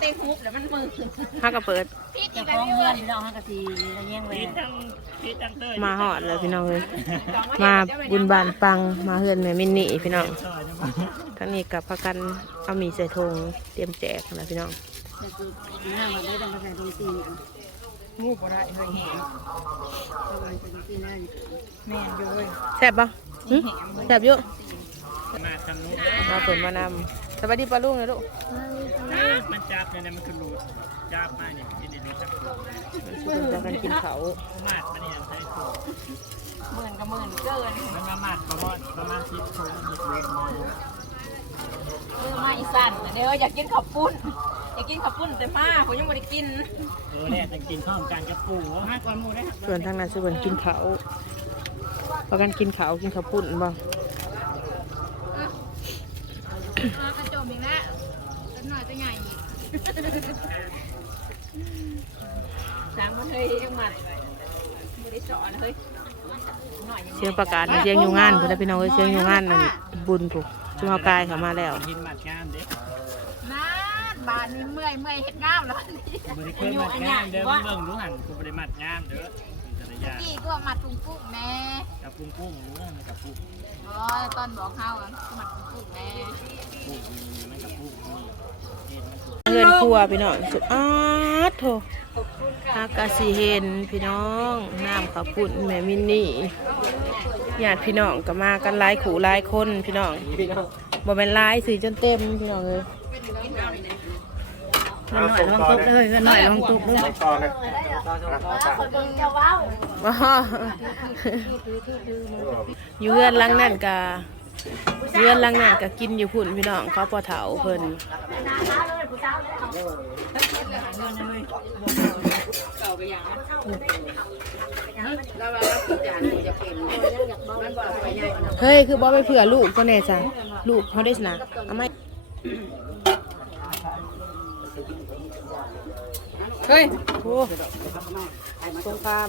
เตะฮุบแล้วมันมือฮักก็เปิดพี่จะตีฟ้องกันเพื่เพื่ออนนพี่น้องฮักกะทีระแยงเลยพีทั้งพีทั้งเต้ยมาหอดเลยพี่น้องเลยมาบุญบานปังมาเฮือนแม่มินนี่พี่น้องซอยจังหวะทั้งนี้กับพากันเอาหมีใส่ธงเตรียมแจกนะพี่น้องจะคือหน้ามันได้ดังกระแสตรงตีนงูบ่ได้เฮ้ยแหงประมาณตรงตีนหน้านี่แม่นอยู่เว้ยแซ่บปะหึแซ่บอยู่มาทำนู้นมาเปิดมานำ สวัสดีป้าลุงนะลูกมันจับเนี่ยนะมันคือรูดจับมาเนี่ยที่ในนี้จับรูดสุดจะกันกินเขาวมาดมันเนี่ยใช้โซ่หมื่นกับหมื่นเกินมันมามาดประมาณประมาณสิบโซ่สิบโซ่มาเออมาอีสันเดี๋ยวอยากกินข้าวปุ้นอยากกินข้าวปุ้นแต่มาผมยังไม่ได้กินโอ้เนี่ยจะกินข้าวกันกับปูมาก่อนหมูได้ส่วนทางนั้นส่วนกินเขาวพากันกินเขากินข้าวปุ้นบ่กระโจม อีกแล้วเป็นหน่อยจะใหญ่อีกสามคนเฮ้ยยังหมัดไม่ได้สอนเฮ้ยหน่อยยังเสียงประกาศเสียงอยู่งานเพื่อนพี่น้องเอ้ยเสียงอยู่งานนั่นบุญถูกจุมากายเข้ามาแล้วกินหมัดงามเด้นั่นบานนี้เมื่อยเมื่อยเห็ดงามแล้วนี่บริเคยหมัดงามเด้อเบิ่งรู้หันกูบริมัดงามเด้อจักรยานพี่ก็หมัดปุ้งปุ้งแม่กับกุ้งกุ้งรู้มันกับกุ้ง อ๋อตอนบอกเขาอะหมัดปุ้งปุ้งแม่กุ้งมันกับกุ้งนี่เห็นมันกุ้งเงินครัวพี่น้องสุดอาดโถอากาศิเห็นพี่น้องน้ำข้าวปุ้นแม่มินนี่ญาติพี่น้องก็มากันหลายขู่หลายคนพี่น้องบ่เป็นหลายสิจนเต็มพี่น้องเลยหน่อยลองตุกเลยหน่อยลองตุกเลยว้า อยู่เรือนหลังนั่นกะเรือนหลังนั่นกะกินอยู่พุ่นพี่น้องเขาปอเถาเพิ่นเฮ้ย คือบ่ไปเผื่อลูกก็แน่จ้ะลูกเขาได้สนะเอาไหม เฮ้ยโอ้สงคราม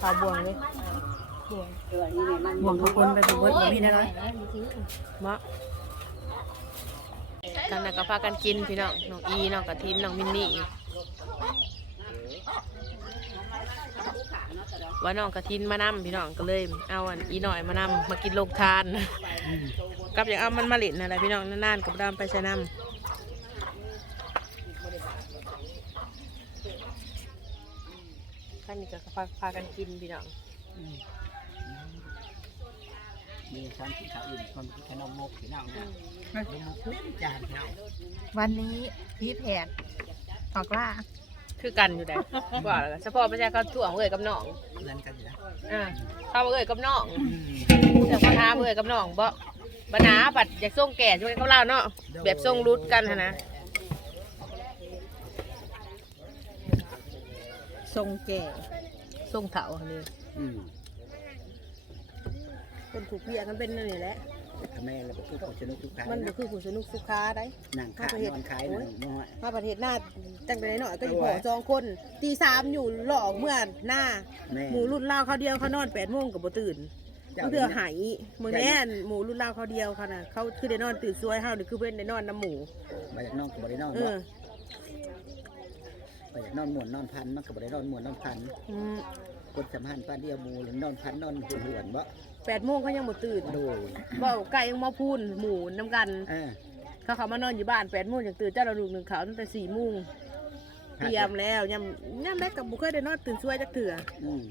ข่าวบวงเลยห่วงทุกคนไปเป็นเวิร์ดมีได้ไหมมะกันนะก็พากันกินพี่น้องน้องอีน้องกะทินน้องมินนี่ ว่าน้องกะทินมานำพี่น้องก็เลย เอาอันอีหน่อยมานำมากินลงทาน กับอย่างเอามันมาเล่นอะไรพี่น้องนานๆกับดามไปใส่น้ำขั้นนี้ก็พาพากันกินพี่น้องมีชั้นที่ขาอื่นมันแค่นมมกหรือเน่าเนี่ยนมมกทุกจานเน่าวันนี้พี่แผนออกล่า คือกันอยู่ได้ว่าแล้วเฉพาะประชาชนถ่วงเอ่ยกับน้องเงินกันอยู่นะอ่าเข้ามาเอ่ยกับน้องเสือกมาทามเอ่ยกับน้องบ่ปัญหาบัดอยากส่งแก่ช่วยเขาเล่าเนาะแบบส่งรุดกันหั้นนะทรงแก่ส่งเถาอันนี้อืมคนถูกเพียกันเป็นนั่นนี่แหละ แม่เราเป็นผู้ชนุกทุกครั้งมันก็คือผู้สนุกสุขาได้นั่งขายนอนขายนั่งน้อยมาประเทศหน้าตั้งแต่หน่อยก็อยู่หอจองคนตีสามอยู่หลอกเมื่อหน้าแม่หมูรุ่นเล่าเขาเดียวเขานอนแปดโมงกับบ่ตื่นเขาเดือหายมือแน่นหมูรุ่นเล่าเขาเดียวเขาน่ะเขาคือได้นอนตื่นสวยเฮานี่คือเพื่อนได้นอนน้ำหมูมาจากนอนกับบริโนอนเออมาจากนอนหมวนนอนพันมันกับบริโนอนหมวนนอนพันอืมคนสำคัญป้าเดียวมูหรือนอนพันนอนหุ่นหุ่นบ่ แปดโมงเขายังบ่ตื่นโดยเว่าไก่ยังมาพูนหมูน้ำกัน เออเขาเขามานอนอยู่บ้านแปดโมงจังตื่นเจ้าเราลูกหนึ่งเขาตั้งแต่สี่โมงเตรียมแล้วยำยำแรกกับบุเคยได้นอนตื่นช่วยจักเถื่ออืม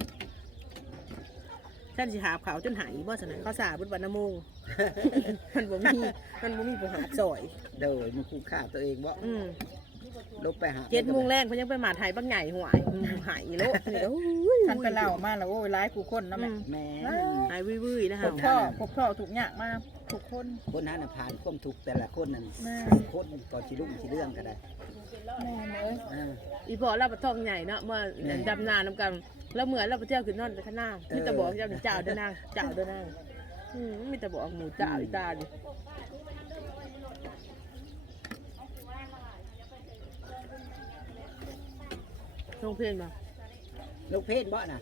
ท่านสิหาเขาวจนหายบ่สนะเขาสาบุญวันน้ำมง มันบ่มีมันบ่มีผู้หาซอย โดยมันคู่ค่าตัวเองบ่อืม ลบไปหาเจ็ดโมงแรกเขายังไปหมาไทยบางใหญ่หวายอืมหายโลนี่ก็อุ้ยฉันไปเล่ามาแล้วโอ้ยร้ายผู้คนนะอืแม่มแม่หายวุ้ยๆนะพฮะบพ่อพบพ่อถูกยากมากทุกคนคนนั้นน่ะผ่านความทุกข์แต่ละคนนั่นแม่คนก่อนที่ลุกที่เรื่องก็ได้แม่เลยอ่าอีพอเราไปท่องใหญ่เนาะเมื่อแม่ดำนาน้ำกันแล้วเหมือนเราไปเที่ยวขึ้นนอนข้างหน้ามีแต่บอกเจ้าเจ้าเด้อนางเจ้าเด้อนางอืมมีแต่บอกหมูเจ้าอีตาดิ น้องเพลงนะลูกเพนบ่น่ะ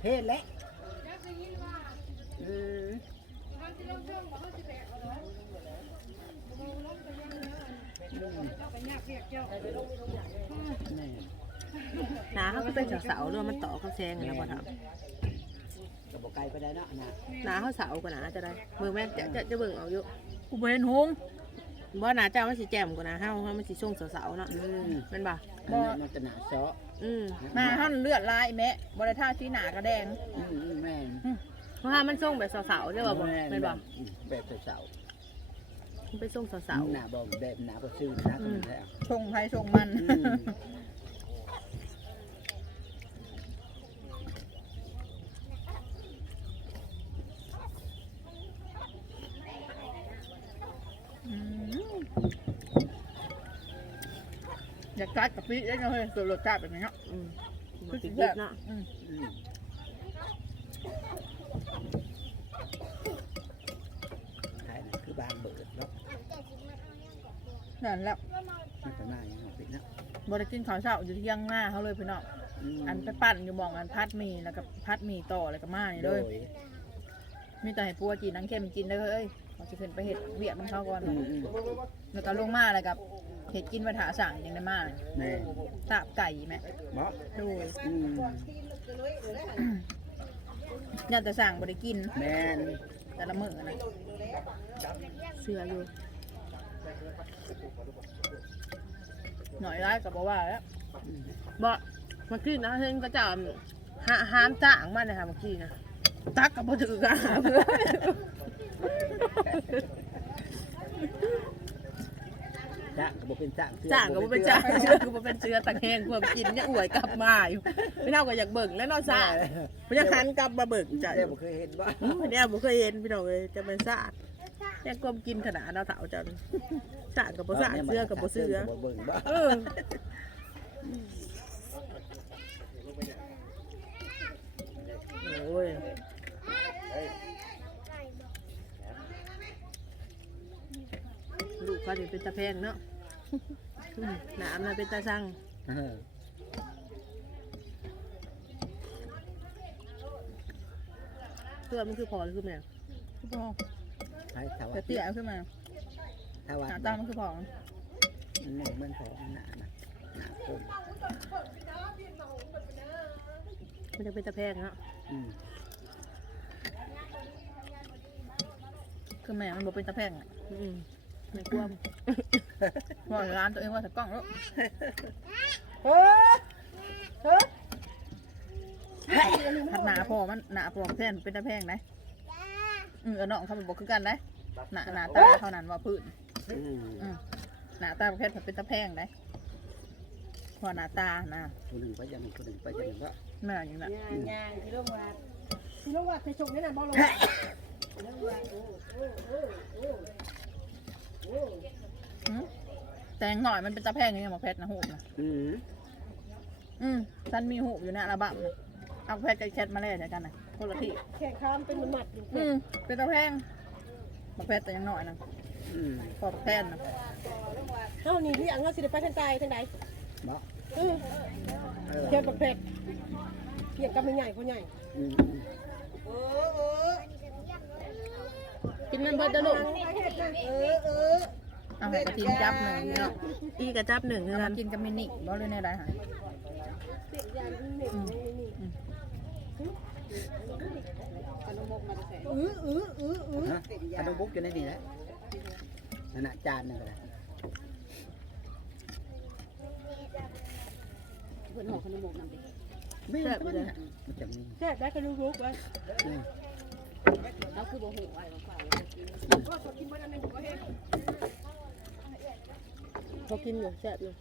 เพนและหนาเขาก็เป็นเสาๆด้วยมันต่อกับแซงอะนะบ่ทำ กระบอกไก่ไปได้เนาะนหนาเขาเสากว่าหนาจะได้มือแม่นจะจะจะเบิ่งเอาอยู่กูบ่เห็นหง บ่หนาเจ้ามันสิแจ่มกว่านะเฮาเฮามันสิส่งเสาๆเนาะอืมแม่นบ่อันนี้มันจะหนาเซาะอืมหน้าหั่นเลือดลายแม่บ่ได้ท่าที่หน้ากระแดง อืมอืมแม่นเพราะว่ามันส่งแบบเสาๆใช่ป่ะบ่แม่นบ่อืมแบบเสามันไปส่งๆเสาหนาบ่แบบหนาบ่ซื่อนะอืมแล้วชงไผชงมัน อืม อืม อยากกัดกะปิได้เฮ้ยสูตรรสชาติแบบนี้เนาะๆอืมคือติสิดแซ่บเนาะอืมอืมใช่นะคือบางเบิดเนาะนั่นแหล้วมันก็น่าอย่างนั้นเป็นเนาะบ่ได้กินข้าวเช้าอยู่ที่ยังหน้าเขาเลยพี่น้องมอันไปปั่นอยู่หมองอันพัดหมีแล้วก็พัดหมีต่อแล้วก็มานี่โดเลย ยมีแต่ให้ปัวจีนนังเข้มกินได้อเฮ้ย เขาจะขึ้นไปเห็ดเวียดมันเข้าก่อนอืมอืมแล้วก็ลงมาแล้วกับเห็ดกินมาถาสั่งยังได้มาแม่ตาบไก่ไหมเนาะดูอืมอยากจะสั่งบ่ได้กิน แม่นแต่ละมื้อนะเสื้ออยู่หน่อยร้ายกับบ่ว่าแล้วอืมบ่เมื่อกี้นะเห็นก็จะหาห้ามจ้างมาเลยค่ะเมื่อกี้นะตักกับบ่ถือกัน จ้างก็บ่เป็นจ้างเสื้อจ้างก็บ่เป็นจ้างเชื่อก็บ่เป็นเสื้อตักแห้งความกินเนี่ยอวยกลับมาอยู่พี่น้องก็อยากเบิ่งแล้วเนาะซ่าเพิ่นอยากหันกลับมาเบิ่งจ้ะเดี๋ยวบ่เคยเห็นบ่อืมเนี่ยบ่เคยเห็นพี่น้องเอ้ยจะเป็นซ่าแค่ความกินขนาดเนาะเฒ่าจังซ่าก็บ่ซ่าเสื้อก็บ่เสื้อบ่เบิ่งบ่เออโอ้ย ลูกเขานี่เป็นตาแพงเนาะอืมหนามน่ะเป็นตาสั่งเออตัวมันคือพอหรือคือแม่คือพอใช่ถ้าแต่ว่าเตี้ยขึ้นมาถ้าว่าหน้าตามันคือพอมันหนึ่งมันพอหนานะหนาคมมันจะเป็นตาแพงเนาะอืมคือแม่มันบ่เป็นตะแพร่งอะอืม ไม่กลัวมว่าร้านตัวเองว่าแต่กล้องแล้วเฮ้ยเฮ้ยหัดหนาพอมันหนาพอแพร่งเป็นตะแพร่งไหนอืมเออน้องเขามันบอกคือกันได้หนาหนาตาเท่านั้นว่าพื้นอืมอืมหน้าตาประเภทเป็นตะแพงได้พอหน้าตานะคนหนึ่งไปอย่างหนึ่งคนหนึ่งไปอย่างหนึ่งก็แม่อย่างนั้นย่างย่างที่โรงพยาบาลที่โรงพยาบาลไปชมนี่น่ะบ่ลง หืมแต่งหน่อยมันเป็นตะแพงอย่างเงี้ยหมอเพชรนะหูบนะอืมอืมฉันมีหูบอยู่ในอัลบั้มนะเอาเพชรกับแคทมาเล่นกันนะคนละที่แค่ข้ามเป็นมันหมัดอยู่อืมเป็นตะแพงหมอเพชรแต่ยังหน่อยนะอืมพอแพนนะเท่านี้ที่อังเราสิได้ไปทางใต้ทางใดเนาะเออเออเฮ็ดบักเผ็ดเกี่ยงกับไม่ใหญ่คนใหญ่อืม กินมันเบิดเด้อลูกเออเออเอาให้กระทินจับหนึ่งเนาะอีกระจับหนึ่งเอาเงิมานกินกับมินิบ่เลยในใดหะอืมเออเออเออเออฮะขนมบุกอยู่ในนี่แหละนั่นน่ะจานหนึงก็ได้เพิ่นหอกขนมหมกนั่นดิไม่ใช่มันเนี่ยมันจะมีแซ่บได้ขนมหมกไว้ อืมเราคือบ่ฮู้ไว้ว่าฝ่ายก็สดกินบ่ได้แม่นบ่เฮ็ดเขากินอยู่แซ่บอยู่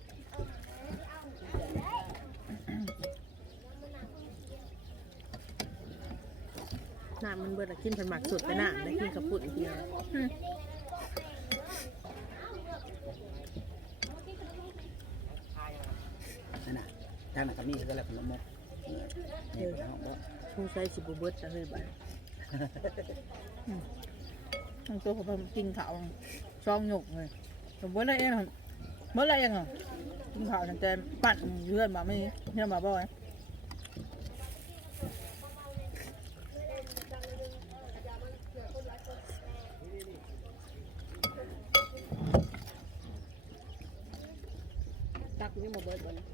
น้ำมันเบิดอะกินเป็นหมักสุดไปหน้าได้กินกับปุ่นทีเดียวนั่นน่ะทางนั้นก็มีก็แล้วขนมมกนี่เป็นห้องบ่สงสัยสิบเบิดจะเฮ้ยบ่ายทั้งตัวผมกินข้าวช่องหยกเลยผมเมื่อไรเองเหรอเมื่อไรเองเหรอกินข้าวตั้งแต่ปั่นเพื่อนมาไม่เพื่อนมาบ่อยตักนี่บ่เบิดบ่นะ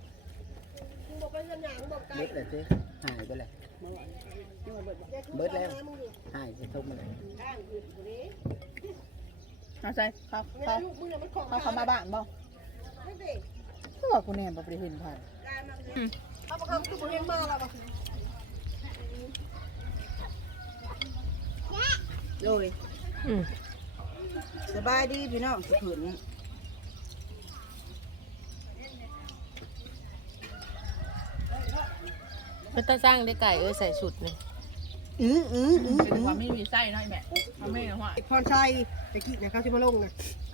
บ่ไปใเบิดเลยสิหายไปเลย เบิดแล้วหายจะทุบมันเลยเอาใส่เขาเขาเขาเขามาบ้านบ่ก็บอกกูแน่บ่ได้เห็นผ่านโดยอืมสบายดีพี่น้องสิขืน ไม่ต้องสร้างได้ไก่เอ้ยใส่สุดนี่อืออืออือเป็นความไม่มีไส้น้อยแม่เขาไม่นะว่าพรชัยตะกี้นะเขาจะมาลงนะ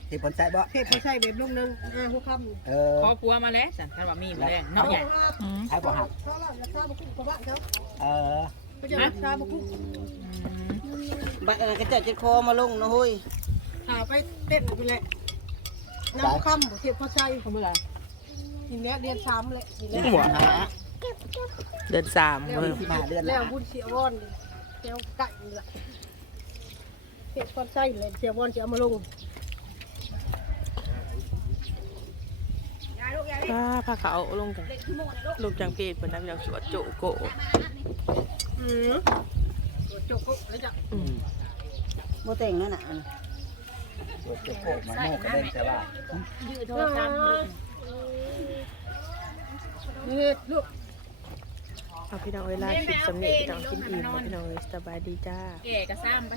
ที่ผลใจบ่เทพพรชัยแบบลงนึงอ่าหัวค่ำเออครอบครัวมาแล้วสันคันว่ามีมาแล้วเนาะใหญ่อืมใช้บ่หักเขาละรักษาบุกุ้งกับบ้านเขาเออเขาจะรักษาบุกุ้งอืมบ้านอะไรก็จะจะคอมาลงนะเฮ้ยหาไปเต้นไปแหละน้ำค่ำเทพพรชัยของเมื่อไหร่ทีนี้เดือนสามเลยทีนี้หัวหา เดือนสามแล้วเว้ยที่มาเดือนแล้ละวบุญเสียวอนเสียวไก่นี่แหละเทพพรชัยเลยเสียวอนจะเอามาลงป้าพาเขาลงกันลงจังเพจเป็นน้ำยางสวดโจโกะอืมจบแล้วจ้ะอืมโมแต่งนั่นน่ะตัวโกมาโม่กระเด็นใช่ป่ะยืดโทรศัพท์นี่ลูก เอาพี่น้องเวลาคลิปสำเร็จพี่น้องกินอิ่มแล้วพี่น้องเลยสบายดีจ้า แก่กระซ้ำไป